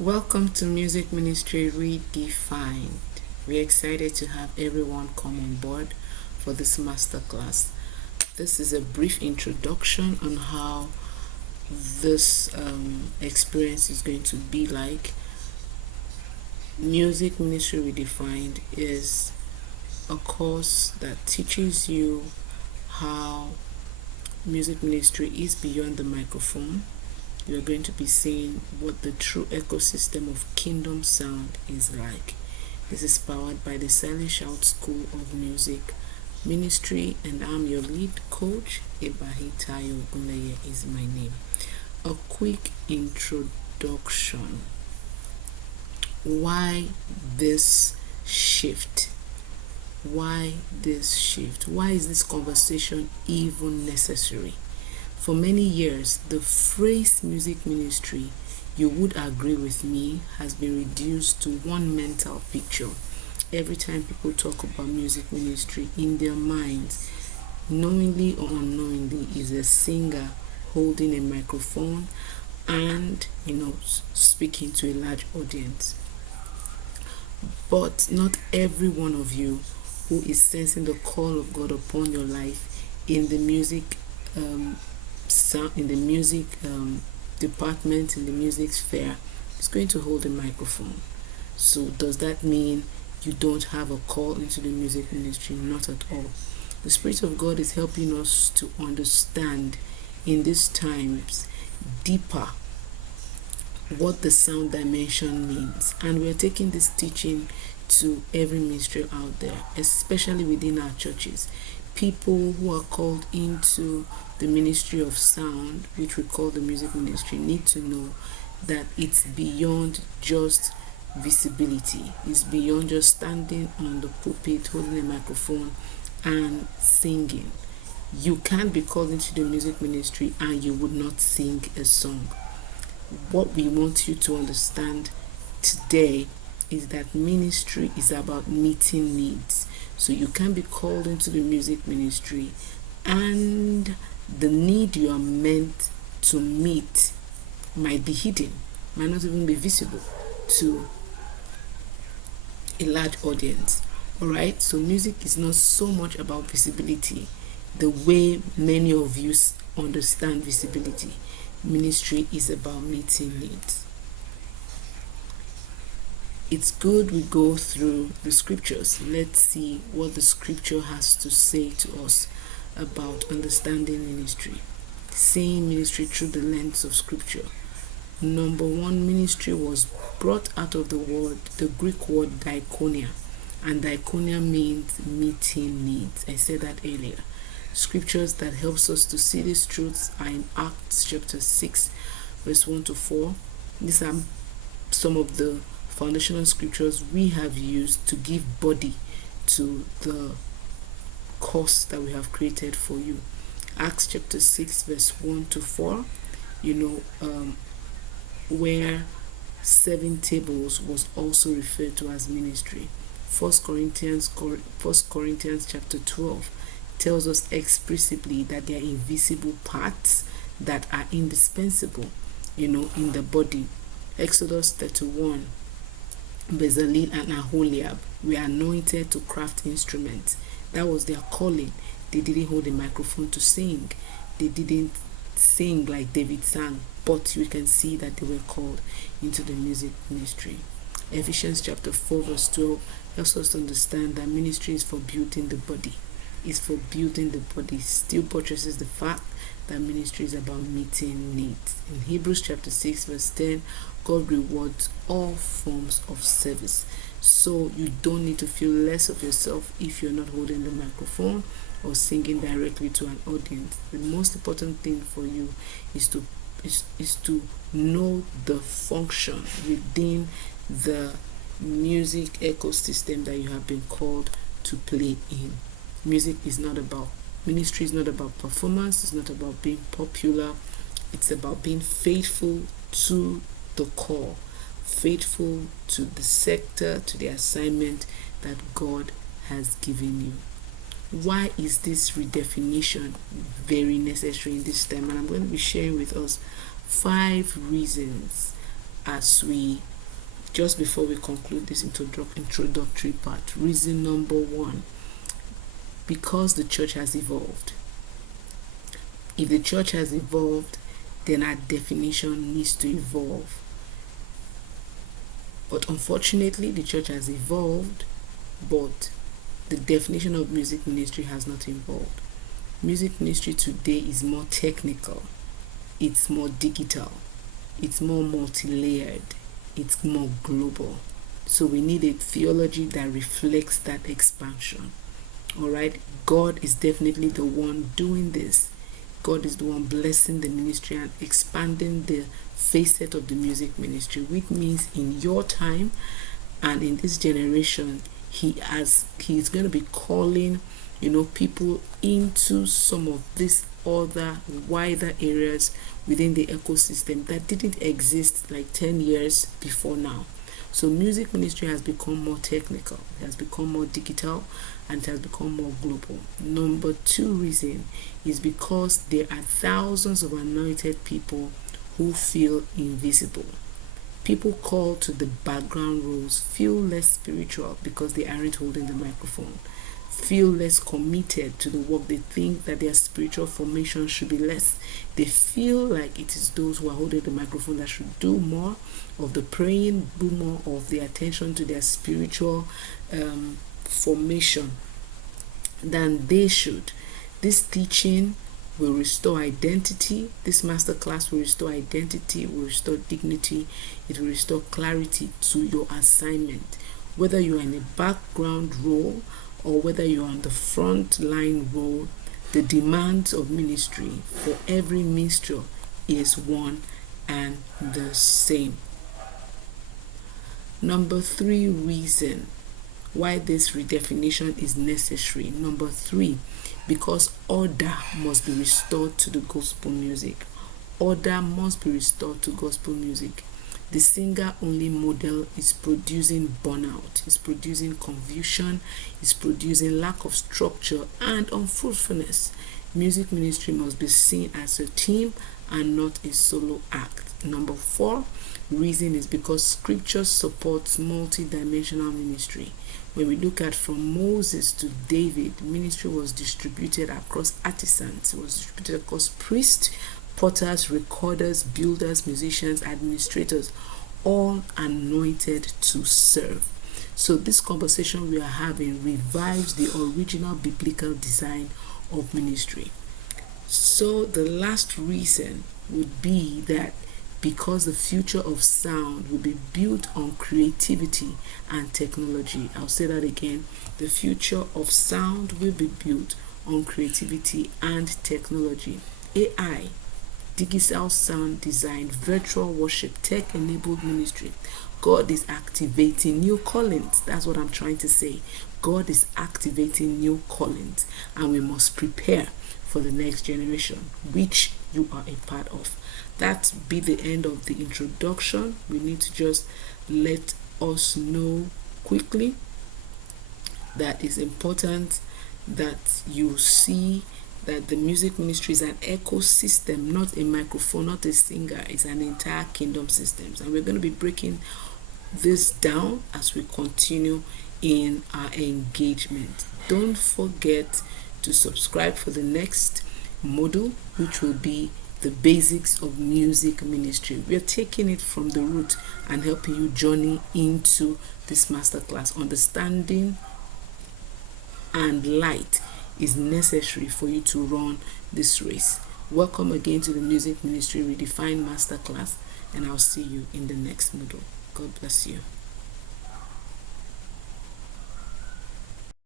Welcome to Music Ministry Redefined. We're excited to have everyone come on board for this masterclass. This is a brief introduction on how this experience is going to be like. Music Ministry Redefined is a course that teaches you how music ministry is beyond the microphone. You're going to be seeing what the true ecosystem of kingdom sound is like. This is powered by the SilentShout School of Music Ministry, and I'm your lead coach. Ebahi Tayo'O is my name. A quick introduction. Why this shift? Why this shift? Why is this conversation even necessary? For many years, the phrase music ministry, you would agree with me, has been reduced to one mental picture. Every time people talk about music ministry, in their minds, knowingly or unknowingly, is a singer holding a microphone and speaking to a large audience. But not every one of you who is sensing the call of God upon your life in the music department, in the music sphere, is going to hold a microphone. So does that mean you don't have a call into the music ministry? Not at all. The Spirit of God is helping us to understand in these times deeper what the sound dimension means, and we're taking this teaching to every ministry out there, especially within our churches. People who are called into the ministry of sound, which we call the music ministry, need to know that it's beyond just visibility. It's beyond just standing on the pulpit, holding a microphone and singing. You can't be called into the music ministry and you would not sing a song. What we want you to understand today is that ministry is about meeting needs. So you can be called into the music ministry and the need you are meant to meet might be hidden, might not even be visible to a large audience. Alright, so music is not so much about visibility the way many of you understand visibility. Ministry is about meeting needs. It's good we go through the scriptures. Let's see what the scripture has to say to us about understanding ministry, seeing ministry through the lens of scripture. Number one, ministry was brought out of the Greek word diakonia, and diakonia means meeting needs. I said that earlier. Scriptures that helps us to see these truths are in Acts chapter 6 verse 1 to 4. These are some of the foundational scriptures we have used to give body to the course that we have created for you. Acts chapter 6 verse 1 to 4, where 7 tables was also referred to as ministry. First Corinthians chapter 12 tells us explicitly that there are invisible parts that are indispensable, in the body. Exodus 31, Bezalel and Aholiab were anointed to craft instruments. That was their calling. They didn't hold a microphone to sing. They didn't sing like David sang, but you can see that they were called into the music ministry. Ephesians chapter 4 verse 12 helps us to understand that ministry is for building the body. It's for building the body. Still buttresses the fact that ministry is about meeting needs. In Hebrews chapter 6 verse 10, God rewards all forms of service. So you don't need to feel less of yourself if you're not holding the microphone or singing directly to an audience. The most important thing for you is to know the function within the music ecosystem that you have been called to play in. Ministry is not about performance. It's not about being popular. It's about being faithful to the call, faithful to the sector, to the assignment that God has given you. Why is this redefinition very necessary in this time? And I'm going to be sharing with us 5 reasons as we just before we conclude this introductory part. Reason number one: because the church has evolved. If the church has evolved, then our definition needs to evolve. But unfortunately, the church has evolved, but the definition of music ministry has not evolved. Music ministry today is more technical, it's more digital, it's more multi-layered, it's more global. So we need a theology that reflects that expansion. All right, God is definitely the one doing this. God is the one blessing the ministry and expanding the facet of the music ministry, which means in your time and in this generation, he's going to be calling, people into some of these other wider areas within the ecosystem that didn't exist like 10 years before now. So music ministry has become more technical, it has become more digital, and it has become more global. Number two reason is because there are thousands of anointed people who feel invisible. People called to the background roles feel less spiritual because they aren't holding the microphone, feel less committed to the work. They think that their spiritual formation should be less. They feel like it is those who are holding the microphone that should do more of the praying, do more of the attention to their spiritual formation than they should. This teaching will restore identity. This masterclass will restore identity, will restore dignity, it will restore clarity to your assignment. Whether you're in a background role or whether you're on the front line role, the demands of ministry for every minstrel is one and the same. Number three reason why this redefinition is necessary. Number three, because order must be restored to the gospel music. Order must be restored to gospel music. The singer-only model is producing burnout, is producing confusion, is producing lack of structure and unfruitfulness. Music ministry must be seen as a team and not a solo act. Number four reason is because scripture supports multi-dimensional ministry. When we look at from Moses to David, ministry was distributed across artisans, it was distributed across priests, potters, recorders, builders, musicians, administrators, all anointed to serve. So this conversation we are having revives the original biblical design of ministry. So the last reason would be that because the future of sound will be built on creativity and technology. I'll say that again. The future of sound will be built on creativity and technology. AI, digital sound design, virtual worship, tech-enabled ministry. God is activating new callings. That's what I'm trying to say. God is activating new callings, and we must prepare for the next generation, which you are a part of. That be the end of the introduction. We need to just let us know quickly that it's important that you see that the music ministry is an ecosystem, not a microphone, not a singer. It's an entire kingdom system. And we're going to be breaking this down as we continue in our engagement. Don't forget to subscribe for the next module, which will be the basics of music ministry. We are taking it from the root and helping you journey into this masterclass. Understanding and light is necessary for you to run this race. Welcome again to the Music Ministry Redefined Masterclass, and I'll see you in the next module. God bless you.